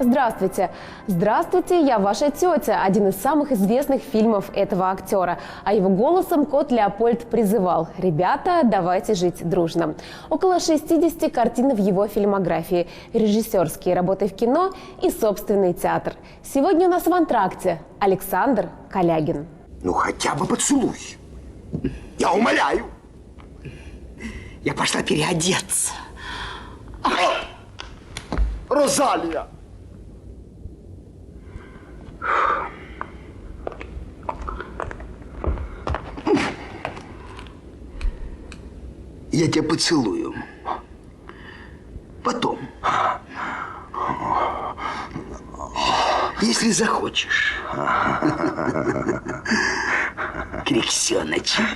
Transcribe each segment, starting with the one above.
Здравствуйте! Здравствуйте, я ваша тетя, один из самых известных фильмов этого актера. А его голосом кот Леопольд призывал: «Ребята, давайте жить дружно». Около 60 картин в его фильмографии, режиссерские работы в кино и собственный театр. Сегодня у нас в антракте Александр Калягин. Ну, хотя бы поцелуй. Я умоляю. Я пошла переодеться. Розалия! Я тебя поцелую. Потом. Если захочешь. Криксеночек.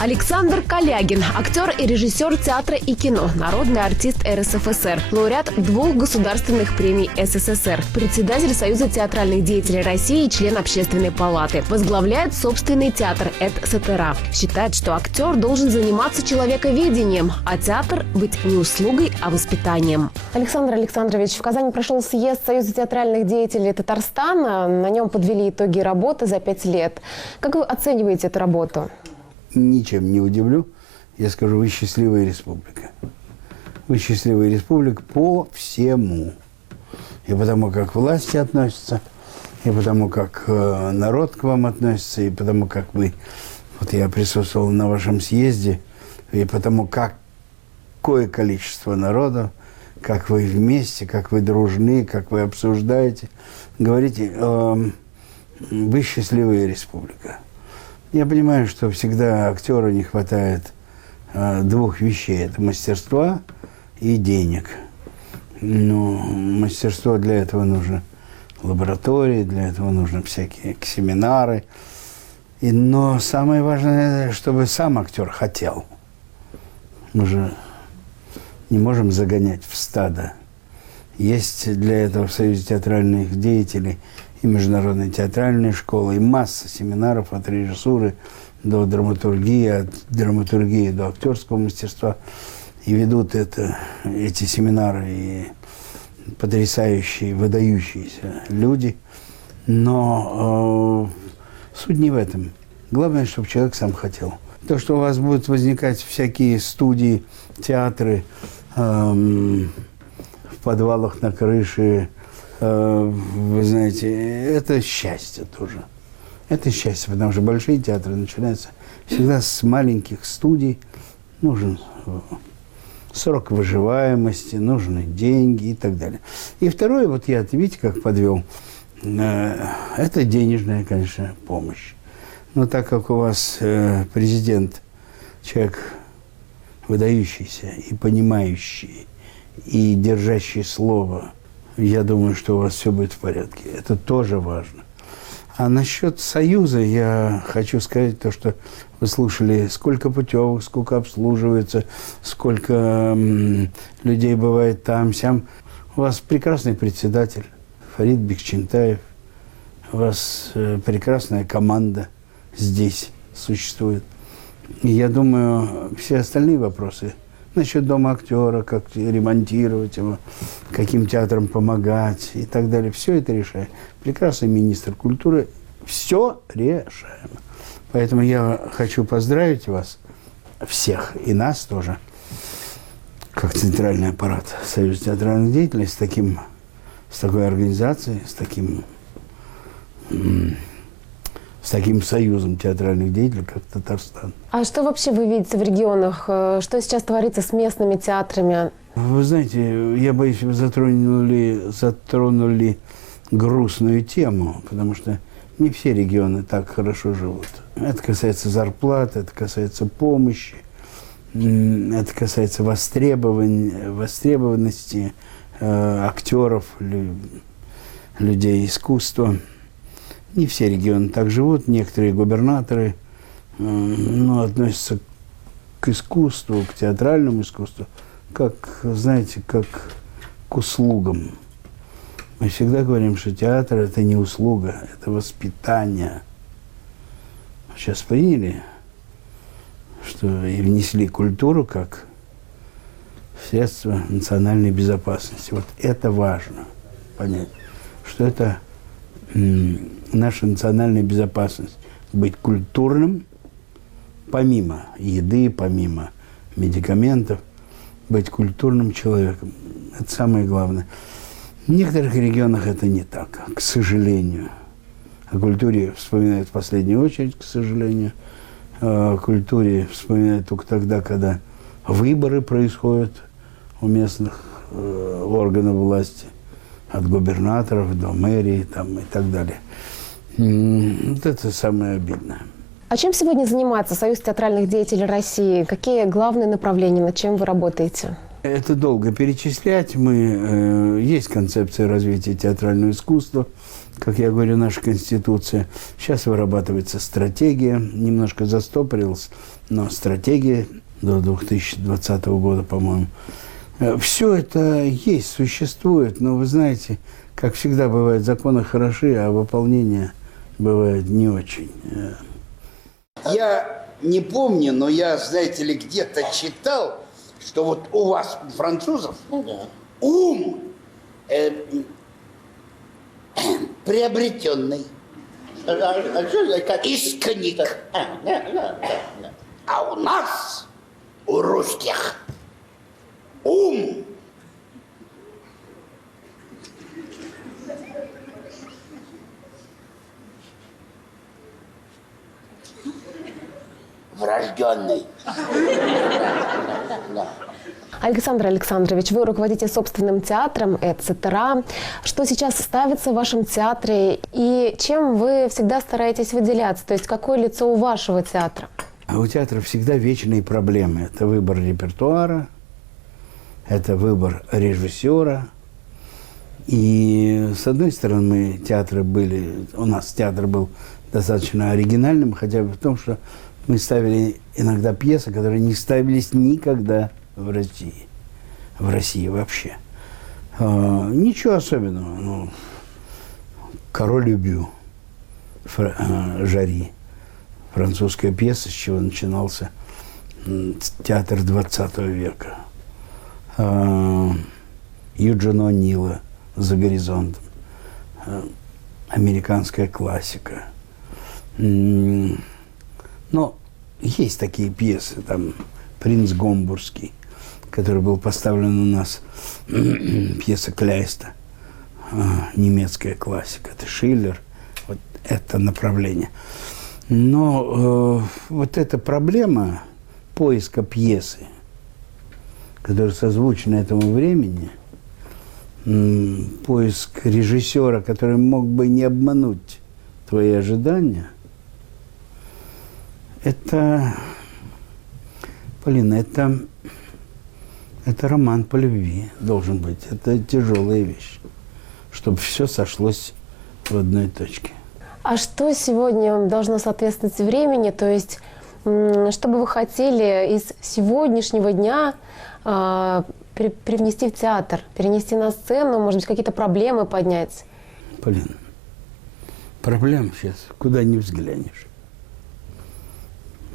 Александр Калягин – актер и режиссер театра и кино, народный артист РСФСР, лауреат 2 государственных премий СССР, председатель Союза театральных деятелей России и член Общественной палаты. Возглавляет собственный театр «Эд Сатера». Считает, что актер должен заниматься человековедением, а театр – быть не услугой, а воспитанием. Александр Александрович, в Казани прошел съезд Союза театральных деятелей Татарстана. На нем подвели итоги работы за 5 лет. Как вы оцениваете эту работу? Ничем не удивлю. Я скажу, вы счастливая республика. Вы счастливая республика по всему. И потому, как власти относятся, и потому, как народ к вам относится, и потому, как вы... Вот я присутствовал на вашем съезде, и потому, какое количество народа, как вы вместе, как вы дружны, как вы обсуждаете. Говорите, вы счастливая республика. Я понимаю, что всегда актеру не хватает 2 вещей. Это мастерства и денег. Но мастерство для этого нужно лаборатории, для этого нужны всякие семинары. Но самое важное, чтобы сам актер хотел. Мы же не можем загонять в стадо. Есть для этого в Союзе театральных деятелей и международная театральная школа, и масса семинаров от режиссуры до драматургии, от драматургии до актерского мастерства. И ведут эти семинары и потрясающие, выдающиеся люди. Но суть не в этом. Главное, чтобы человек сам хотел. То, что у вас будут возникать всякие студии, театры в подвалах, на крыше, вы знаете, это счастье тоже. Это счастье, потому что большие театры начинаются всегда с маленьких студий. Нужен срок выживаемости, нужны деньги и так далее. И второе, вот я, видите, как подвел, это денежная, конечно, помощь. Но так как у вас президент, человек выдающийся и понимающий, и держащий слово, я думаю, что у вас все будет в порядке. Это тоже важно. А насчет Союза я хочу сказать то, что вы слушали, сколько путевок, сколько обслуживается, сколько людей бывает там, сям. У вас прекрасный председатель Фарид Бекчентаев. У вас прекрасная команда здесь существует. И я думаю, все остальные вопросы насчет дома актера, как ремонтировать его, каким театрам помогать и так далее. Все это решаем. Прекрасный министр культуры. Все решаемо. Поэтому я хочу поздравить вас всех, и нас тоже, как центральный аппарат Союза театральных деятелей, с такой организацией, с таким союзом театральных деятелей, как Татарстан. А что вообще вы видите в регионах? Что сейчас творится с местными театрами? Вы знаете, я боюсь, вы затронули грустную тему, потому что не все регионы так хорошо живут. Это касается зарплат, это касается помощи, это касается востребованности актеров, людей искусства. Не все регионы так живут, некоторые губернаторы относятся к искусству, к театральному искусству, как, знаете, как к услугам. Мы всегда говорим, что театр – это не услуга, это воспитание. Сейчас приняли, что и внесли культуру как средства национальной безопасности. Вот это важно понять, что это наша национальная безопасность. Быть культурным, помимо еды, помимо медикаментов, быть культурным человеком. Это самое главное. В некоторых регионах это не так, к сожалению. О культуре вспоминают в последнюю очередь, к сожалению. О культуре вспоминают только тогда, когда выборы происходят у местных органов власти, от губернаторов до мэрии там, и так далее. Вот это самое обидное. А чем сегодня занимается Союз театральных деятелей России? Какие главные направления, над чем вы работаете? Это долго перечислять. Есть концепция развития театрального искусства, как я говорю, наша Конституция. Сейчас вырабатывается стратегия, немножко застопорилась, но стратегия до 2020 года, по-моему. Все это есть, существует, но вы знаете, как всегда бывает, законы хороши, а выполнение бывает не очень. Я не помню, но я, знаете ли, где-то читал, что вот у вас, французов, ум приобретенный из книг. А у нас, у русских, ум врожденный. Александр Александрович, вы руководите собственным театром «Эцетера». Что сейчас ставится в вашем театре и чем вы всегда стараетесь выделяться? То есть какое лицо у вашего театра? А у театра всегда вечные проблемы. Это выбор репертуара, это выбор режиссера. И с одной стороны, у нас театр был достаточно оригинальным, хотя бы в том, что мы ставили иногда пьесы, которые не ставились никогда в России вообще. Ничего особенного. «Король Любю» Жари, французская пьеса, с чего начинался театр 20 века. Юджина О'Нила «За горизонтом», американская классика. Но есть такие пьесы, там «Принц Гомбургский», который был поставлен у нас, пьеса Кляйста, немецкая классика, это Шиллер, вот это направление. Но вот эта проблема поиска пьесы, которая созвучна этому времени, поиск режиссера, который мог бы не обмануть твои ожидания, это, Полина, это роман по любви должен быть. Это тяжелая вещь, чтобы все сошлось в одной точке. А что сегодня должно соответствовать времени? То есть, что бы вы хотели из сегодняшнего дня привнести в театр, перенести на сцену, может быть, какие-то проблемы поднять? Полин, проблем сейчас куда ни взглянешь.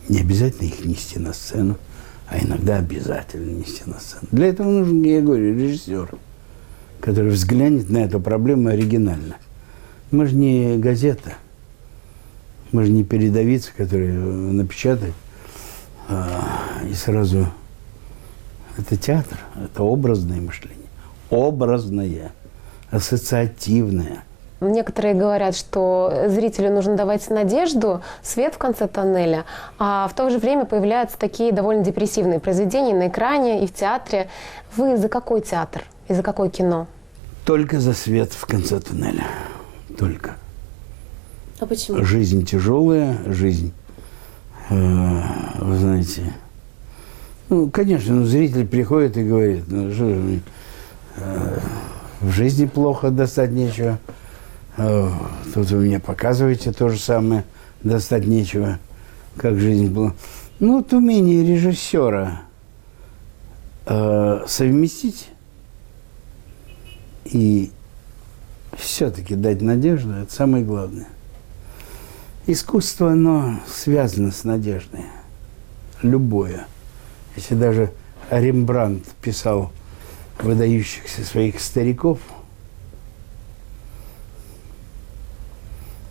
Не обязательно их нести на сцену, а иногда обязательно нести на сцену. Для этого нужен, я говорю, режиссер, который взглянет на эту проблему оригинально. Мы же не газета, мы же не передовица, которая напечатает и сразу... Это театр, это образное мышление. Образное, ассоциативное. Некоторые говорят, что зрителю нужно давать надежду, свет в конце тоннеля, а в то же время появляются такие довольно депрессивные произведения на экране и в театре. Вы за какой театр и за какое кино? Только за свет в конце тоннеля. Только. А почему? Жизнь тяжелая, жизнь, вы знаете... конечно, зритель приходит и говорит, что в жизни плохо, достать нечего. Тут вы мне показываете то же самое, достать нечего, как жизнь была. Вот умение режиссера совместить и все-таки дать надежду, это самое главное. Искусство, оно связано с надеждой. Любое. Если даже Рембрандт писал выдающихся своих стариков,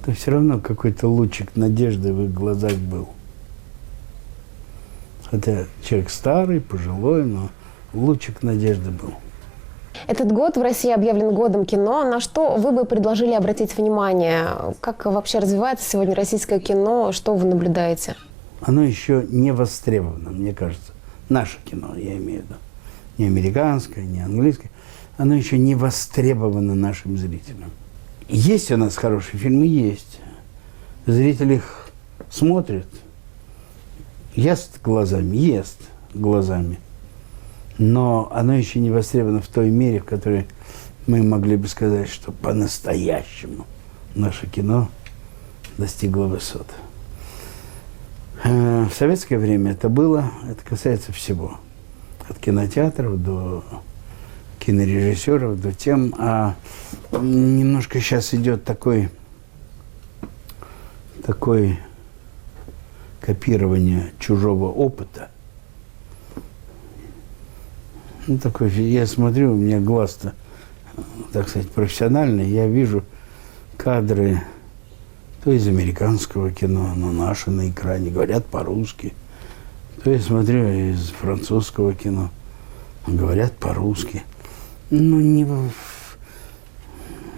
то все равно какой-то лучик надежды в их глазах был. Хотя человек старый, пожилой, но лучик надежды был. Этот год в России объявлен годом кино. На что вы бы предложили обратить внимание? Как вообще развивается сегодня российское кино? Что вы наблюдаете? Оно еще не востребовано, мне кажется. Наше кино, я имею в виду. Не американское, не английское. Оно еще не востребовано нашим зрителям. Есть у нас хорошие фильмы, есть. Зритель их смотрит, ест глазами. Но оно еще не востребовано в той мере, в которой мы могли бы сказать, что по-настоящему наше кино достигло высот. В советское время это было, это касается всего. От кинотеатров до кинорежиссеров, до тем. А немножко сейчас идет такое копирование чужого опыта. Ну, такой, я смотрю, у меня глаз-то, так сказать, профессиональный, я вижу кадры то из американского кино, но наши на экране говорят по-русски, то я смотрю из французского кино, говорят по-русски. Ну,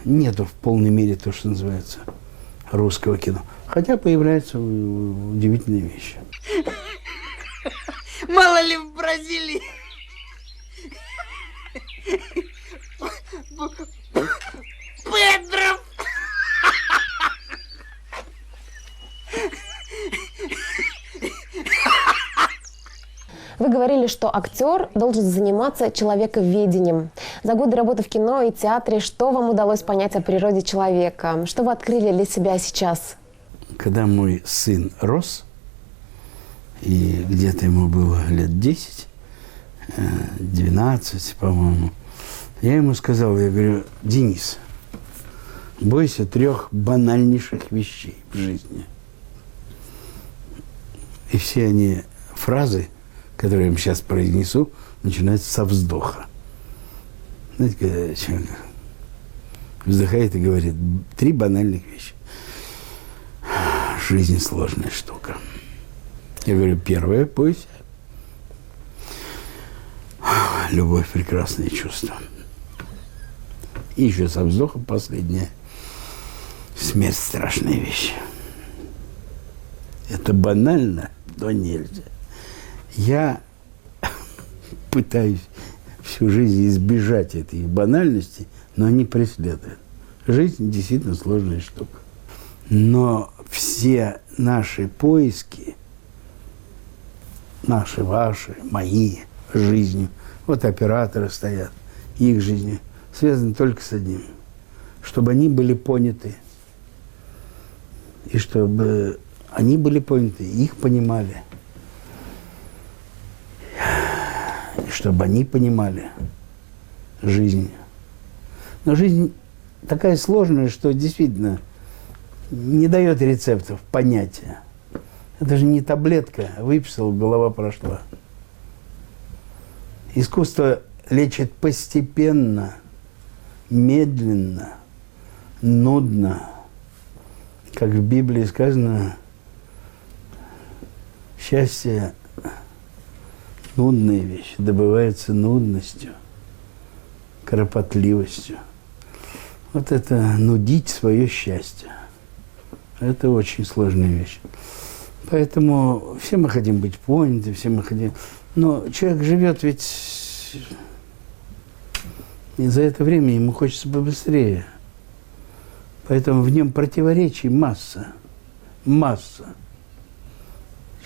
нету в полной мере то, что называется русского кино. Хотя появляются удивительные вещи. Мало ли в Бразилии. Педров! Вы говорили, что актер должен заниматься человековедением. За годы работы в кино и театре что вам удалось понять о природе человека? Что вы открыли для себя сейчас? Когда мой сын рос, и где-то ему было лет 10, 12, по-моему, я ему сказал, я говорю: Денис, бойся 3 банальнейших вещей в жизни. И все они фразы, которые я вам сейчас произнесу, начинаются со вздоха. Знаете, когда человек вздыхает и говорит 3 банальных вещи. Жизнь сложная штука. Я говорю, первое, бойся. Любовь – прекрасное чувство. И еще со вздохом последнее. Смерть – страшная вещь. Это банально, но нельзя. Я пытаюсь всю жизнь избежать этой банальности, но они преследуют. Жизнь действительно сложная штука. Но все наши поиски, наши, ваши, мои, жизнью, вот операторы стоят, их жизнью, связаны только с одним. Чтобы они были поняты. И чтобы они были поняты, их понимали. И чтобы они понимали жизнь. Но жизнь такая сложная, что действительно не дает рецептов, понятия. Это же не таблетка, выписал, голова прошла. Искусство лечит постепенно, медленно, нудно. Как в Библии сказано, счастье – нудная вещь, добывается нудностью, кропотливостью. Вот это нудить свое счастье. Это очень сложная вещь. Поэтому все мы хотим быть поняты, все мы хотим... Но человек живет ведь... И за это время ему хочется побыстрее. Поэтому в нем противоречий масса. Масса.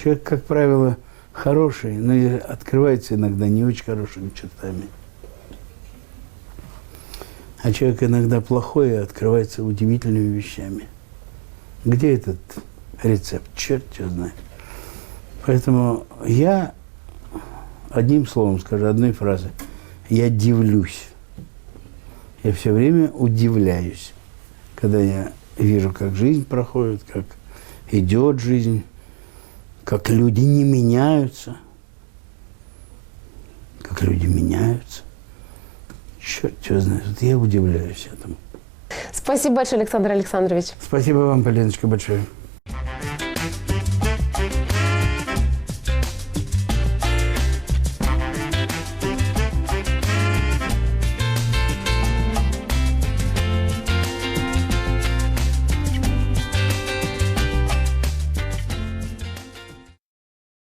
Человек, как правило, хороший, но и открывается иногда не очень хорошими чертами. А человек иногда плохой и открывается удивительными вещами. Где этот рецепт? Черт его знает. Поэтому я, одним словом скажу, одной фразой, я дивлюсь. Я все время удивляюсь, когда я вижу, как жизнь проходит, как идет жизнь, как люди не меняются. как люди меняются. Черт его знает, вот я удивляюсь этому. Спасибо большое, Александр Александрович. Спасибо вам, Полиночка, большое.